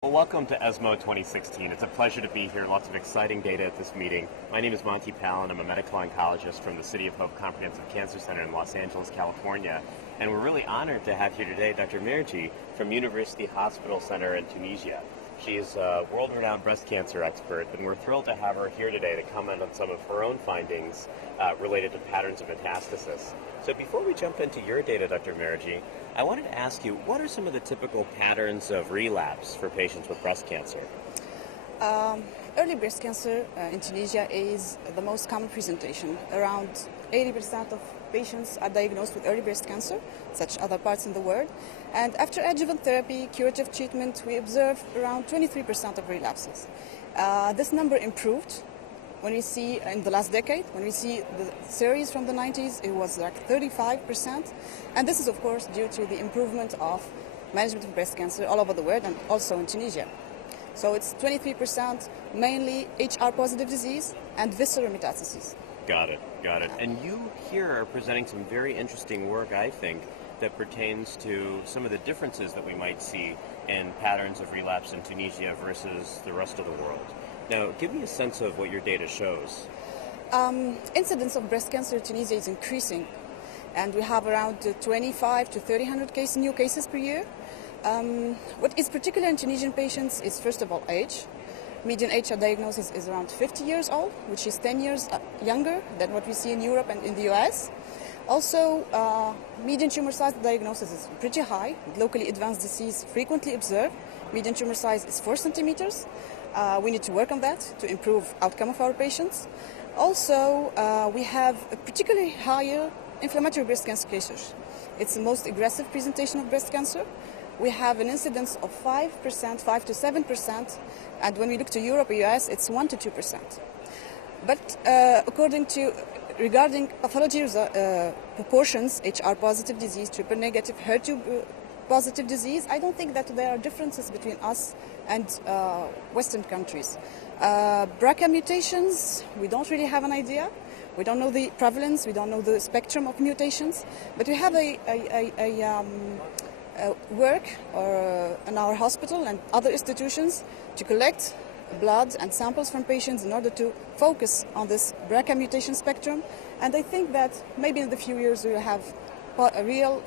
Well, welcome to ESMO 2016. It's a pleasure to be here. Lots of exciting data at this meeting. My name is Monty Pallin. I'm a medical oncologist from the City of Hope Comprehensive Cancer Center in Los Angeles, California. And we're really honored to have here today Dr. Merji from University Hospital Center in Tunisia. She's a world-renowned breast cancer expert, and we're thrilled to have her here today to comment on some of her own findings related to patterns of metastasis. So before we jump into your data, Dr. Merji, I wanted to ask you, what are some of the typical patterns of relapse for patients with breast cancer? Early breast cancer in Tunisia is the most common presentation. Around 80% of patients are diagnosed with early breast cancer, such other parts in the world. And after adjuvant therapy, curative treatment, we observe around 23% of relapses. This number improved when we see in the last decade. When we see the series from the 90s, it was like 35%. And this is, of course, due to the improvement of management of breast cancer all over the world and also in Tunisia. So it's 23%, mainly HR-positive disease and visceral metastases. Got it. And you here are presenting some very interesting work, I think, that pertains to some of the differences that we might see in patterns of relapse in Tunisia versus the rest of the world. Now, give me a sense of what your data shows. Incidence of breast cancer in Tunisia is increasing, and we have around 25 to 300 new cases per year. What is particular in Tunisian patients is, first of all, age. Median age of diagnosis is around 50 years old, which is 10 years younger than what we see in Europe and in the US. Also, median tumor size diagnosis is pretty high, with locally advanced disease frequently observed. Median tumor size is 4 centimeters. We need to work on that to improve outcome of our patients. Also, we have a particularly higher inflammatory breast cancer cases. It's the most aggressive presentation of breast cancer. We have an incidence of 5%, 5 to 7%, and when we look to Europe or US, it's 1 to 2%. But regarding pathology proportions, HR-positive disease, triple-negative, HER2-positive disease, I don't think that there are differences between us and Western countries. BRCA mutations, we don't really have an idea. We don't know the prevalence, we don't know the spectrum of mutations, but we have work in our hospital and other institutions to collect blood and samples from patients in order to focus on this BRCA mutation spectrum. And I think that maybe in the few years we will have real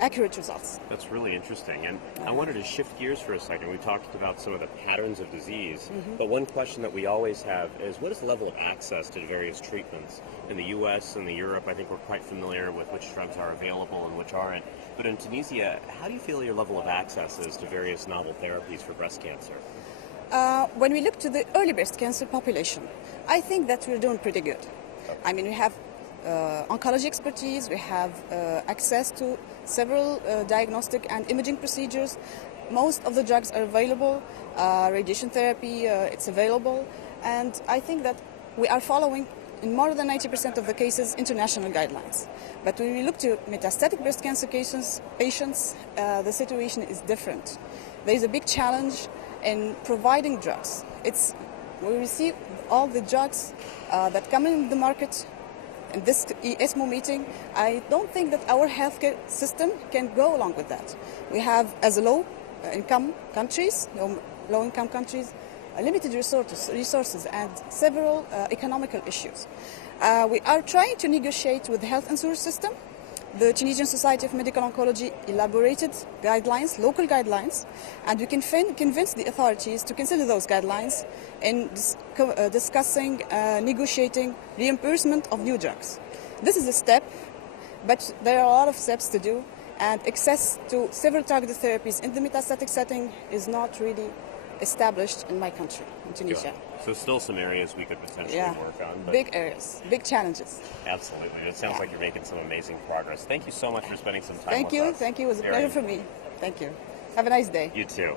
accurate results. That's really interesting. And I wanted to shift gears for a second. We talked about some of the patterns of disease, but one question that we always have is, what is the level of access to various treatments? In the US and Europe, I think we're quite familiar with which drugs are available and which aren't. But in Tunisia, how do you feel your level of access is to various novel therapies for breast cancer? When we look to the early breast cancer population, I think that we're doing pretty good. I mean, we have oncology expertise, we have access to several diagnostic and imaging procedures. Most of the drugs are available, radiation therapy, it's available, and I think that we are following, in more than 90% of the cases, international guidelines. But when we look to metastatic breast cancer patients, the situation is different. There is a big challenge in providing drugs. We receive all the drugs that come in the market. In this ESMO meeting, I don't think that our healthcare system can go along with that. We have, as low-income countries, limited resources and several economical issues. We are trying to negotiate with the health insurance system. The Tunisian Society of Medical Oncology elaborated guidelines, local guidelines, and we can convince the authorities to consider those guidelines in discussing, negotiating reimbursement of new drugs. This is a step, but there are a lot of steps to do, and access to several targeted therapies in the metastatic setting is not really established in my country, in Tunisia. So still some areas we could potentially work on. But big areas, big challenges. Absolutely. It sounds like you're making some amazing progress. Thank you so much for spending some time with us. Thank you. It was a pleasure for me. Thank you. Have a nice day. You too.